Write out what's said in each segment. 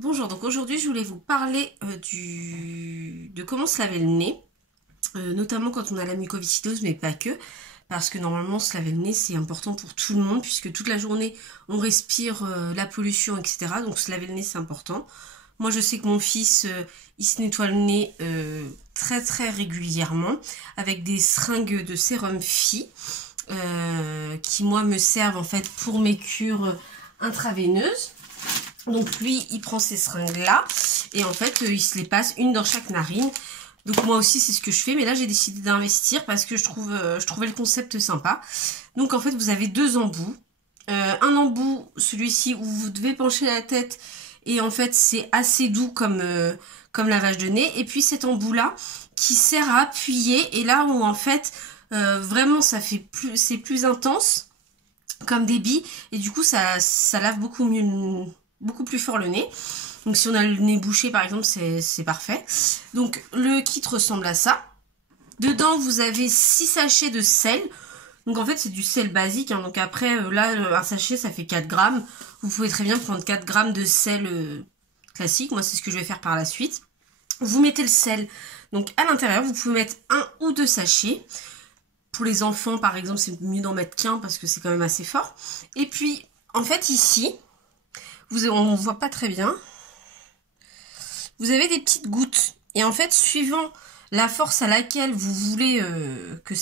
Bonjour, donc aujourd'hui je voulais vous parler de comment se laver le nez, notamment quand on a la mucoviscidose, mais pas que, parce que normalement se laver le nez c'est important pour tout le monde, puisque toute la journée on respire la pollution, etc. Donc se laver le nez c'est important. Moi je sais que mon fils, il se nettoie le nez très très régulièrement, avec des seringues de sérum Phi, qui moi me servent en fait pour mes cures intraveineuses. Donc lui, il prend ces seringues-là et en fait, il se les passe une dans chaque narine. Donc moi aussi, c'est ce que je fais. Mais là, j'ai décidé d'investir parce que je trouvais le concept sympa. Donc en fait, vous avez deux embouts. Un embout, celui-ci, où vous devez pencher la tête. Et en fait, c'est assez doux comme lavage de nez. Et puis cet embout-là, qui sert à appuyer. Et là où en fait, vraiment, c'est plus intense comme débit. Et du coup, ça lave beaucoup mieux, beaucoup plus fort le nez. Donc si on a le nez bouché par exemple, c'est parfait. Donc le kit ressemble à ça. Dedans vous avez 6 sachets de sel. Donc en fait c'est du sel basique, hein. Donc après là un sachet ça fait 4 grammes. Vous pouvez très bien prendre 4 grammes de sel classique. Moi c'est ce que je vais faire par la suite. Vous mettez le sel donc à l'intérieur. Vous pouvez mettre 1 ou 2 sachets. Pour les enfants par exemple c'est mieux d'en mettre qu'un parce que c'est quand même assez fort. Et puis en fait ici, on ne voit pas très bien. Vous avez des petites gouttes. Et en fait, suivant la force à laquelle vous voulez que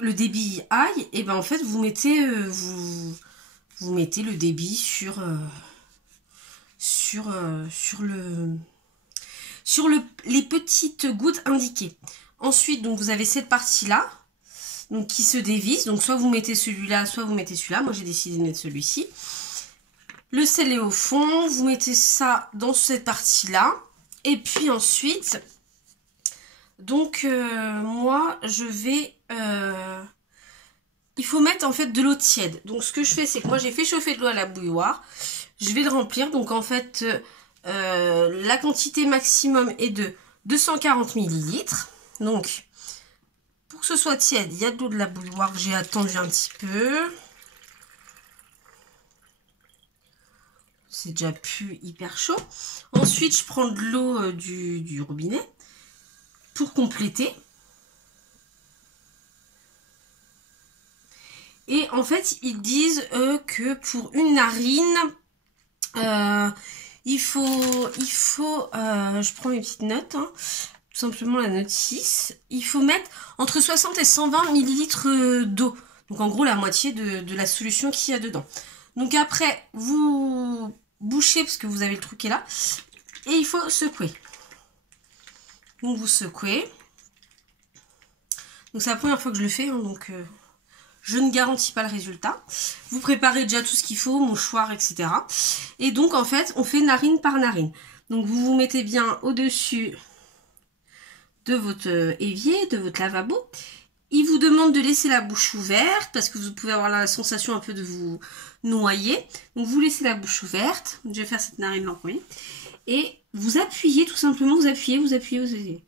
le débit aille, et ben en fait, vous mettez, vous mettez le débit sur les petites gouttes indiquées. Ensuite, donc vous avez cette partie-là, donc qui se dévisse. Donc soit vous mettez celui-là, soit vous mettez celui-là. Moi, j'ai décidé de mettre celui-ci. Le sel est au fond, vous mettez ça dans cette partie-là. Et puis ensuite, donc moi je vais... il faut mettre en fait de l'eau tiède. Donc ce que je fais, c'est que moi j'ai fait chauffer de l'eau à la bouilloire. Je vais le remplir. Donc en fait, la quantité maximum est de 240 ml. Donc pour que ce soit tiède, il y a de l'eau de la bouilloire que j'ai attendu un petit peu. C'est déjà plus hyper chaud. Ensuite, je prends de l'eau du robinet pour compléter. Et en fait, ils disent que pour une narine, il faut je prends mes petites notes, hein, tout simplement la note 6. Il faut mettre entre 60 et 120 ml d'eau. Donc en gros, la moitié de la solution qu'il y a dedans. Donc après, vous bouchez parce que vous avez le trou qui est là. Et il faut secouer. Donc vous secouez. Donc c'est la première fois que je le fais, hein, donc je ne garantis pas le résultat. Vous préparez déjà tout ce qu'il faut, mouchoir, etc. Et donc en fait, on fait narine par narine. Donc vous vous mettez bien au-dessus de votre évier, de votre lavabo. Il vous demande de laisser la bouche ouverte parce que vous pouvez avoir la sensation un peu de vous noyer. Donc vous laissez la bouche ouverte. Je vais faire cette narine là en premier. Et vous appuyez tout simplement, vous appuyez, vous appuyez, vous appuyez.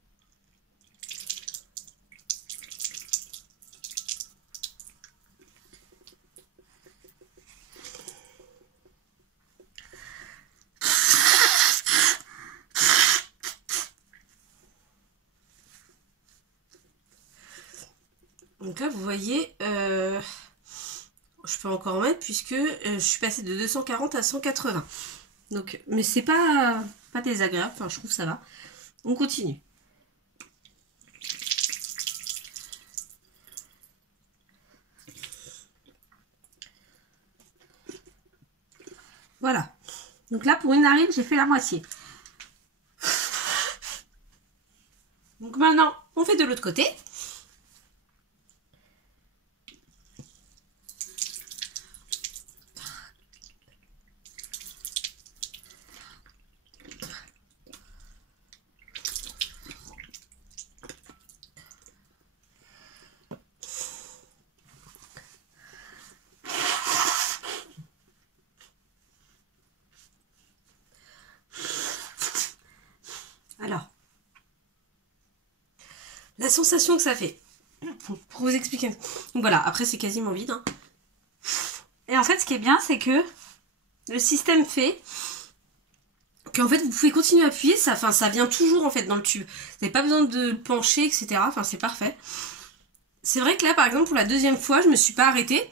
Donc là vous voyez, je peux encore mettre puisque je suis passée de 240 à 180. Donc, mais c'est pas désagréable, enfin je trouve ça va. On continue. Voilà. Donc là pour une narine j'ai fait la moitié. Donc maintenant on fait de l'autre côté. Alors, la sensation que ça fait, pour vous expliquer. Donc voilà, après c'est quasiment vide, hein. Et en fait, ce qui est bien, c'est que le système fait qu'en fait vous pouvez continuer à appuyer, ça vient toujours en fait dans le tube. Vous n'avez pas besoin de pencher, etc. Enfin c'est parfait. C'est vrai que là par exemple pour la deuxième fois je me suis pas arrêtée.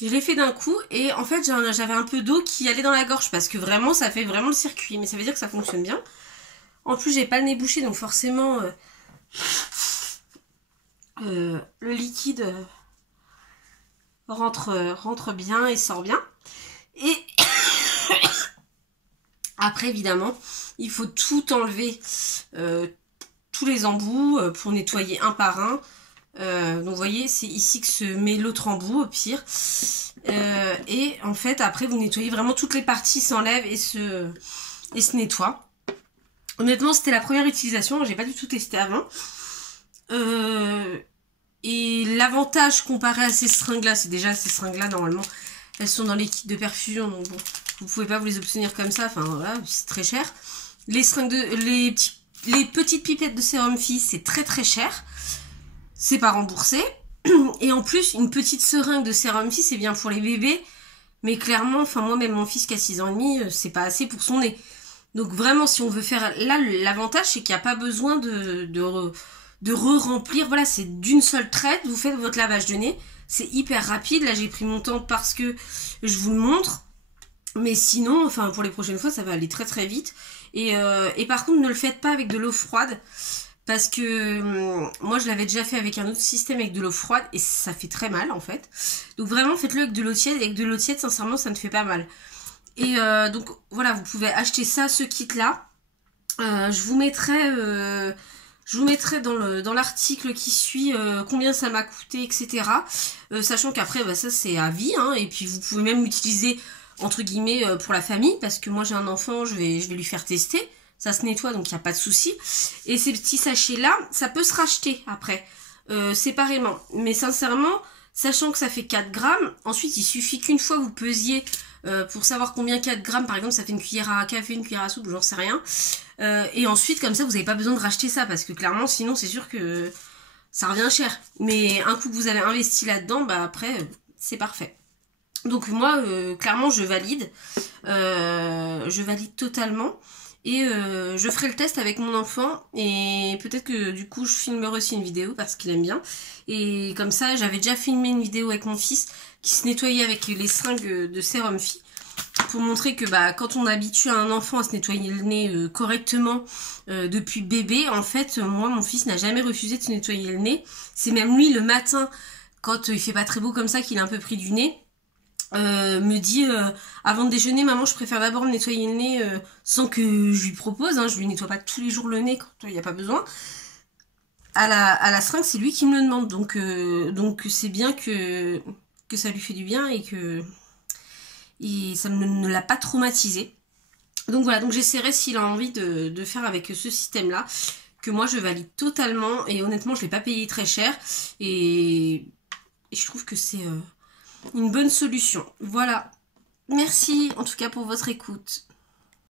Je l'ai fait d'un coup et en fait j'avais un peu d'eau qui allait dans la gorge parce que vraiment ça fait vraiment le circuit. Mais ça veut dire que ça fonctionne bien. En plus j'ai pas le nez bouché donc forcément le liquide rentre bien et sort bien. Et après évidemment il faut tout enlever, tous les embouts pour nettoyer un par un. Donc vous voyez c'est ici que se met l'autre embout au pire. Et en fait après vous nettoyez vraiment toutes les parties, s'enlèvent et se nettoient. Honnêtement c'était la première utilisation, j'ai pas du tout testé avant. Et l'avantage comparé à ces seringues là, c'est déjà ces seringues là normalement elles sont dans les kits de perfusion donc bon vous pouvez pas vous les obtenir comme ça, enfin voilà c'est très cher. Les seringues les petites pipettes de sérum Phi c'est très très cher, c'est pas remboursé. Et en plus une petite seringue de sérum Phi c'est bien pour les bébés, mais clairement enfin moi même mon fils qui a 6 ans et demi c'est pas assez pour son nez. Donc vraiment si on veut faire là l'avantage c'est qu'il n'y a pas besoin de re-remplir, voilà c'est d'une seule traite, vous faites votre lavage de nez, c'est hyper rapide. Là j'ai pris mon temps parce que je vous le montre, mais sinon enfin pour les prochaines fois ça va aller très très vite. Et par contre ne le faites pas avec de l'eau froide parce que moi je l'avais déjà fait avec un autre système avec de l'eau froide et ça fait très mal en fait. Donc vraiment faites-le avec de l'eau tiède, et avec de l'eau tiède sincèrement ça ne fait pas mal. Et donc voilà vous pouvez acheter ça, ce kit là. Je vous mettrai dans l'article qui suit combien ça m'a coûté, etc. Sachant qu'après bah, ça c'est à vie, hein, et puis vous pouvez même l'utiliser entre guillemets pour la famille, parce que moi j'ai un enfant, je vais lui faire tester. Ça se nettoie donc il n'y a pas de souci. Et ces petits sachets là, ça peut se racheter après, séparément. Mais sincèrement, sachant que ça fait 4 grammes, ensuite il suffit qu'une fois vous pesiez pour savoir combien 4 grammes, par exemple ça fait une cuillère à café, une cuillère à soupe, j'en sais rien. Et ensuite comme ça vous n'avez pas besoin de racheter ça, parce que clairement sinon c'est sûr que ça revient cher. Mais un coup que vous avez investi là-dedans, bah après c'est parfait. Donc moi clairement je valide totalement. Et je ferai le test avec mon enfant et peut-être que du coup je filmerai aussi une vidéo parce qu'il aime bien. Et comme ça j'avais déjà filmé une vidéo avec mon fils qui se nettoyait avec les seringues de sérum Phi pour montrer que bah, quand on habitue un enfant à se nettoyer le nez correctement depuis bébé, en fait moi mon fils n'a jamais refusé de se nettoyer le nez. C'est même lui le matin quand il fait pas très beau comme ça qu'il a un peu pris du nez. Me dit avant de déjeuner maman je préfère d'abord me nettoyer le nez sans que je lui propose, hein, je lui nettoie pas tous les jours le nez quand il n'y a pas besoin. À la seringue c'est lui qui me le demande, donc c'est bien que ça lui fait du bien et que ça ne l'a pas traumatisé. Donc voilà, donc j'essaierai s'il a envie de faire avec ce système là que moi je valide totalement, et honnêtement je l'ai pas payé très cher et je trouve que c'est une bonne solution. Voilà. Merci en tout cas pour votre écoute.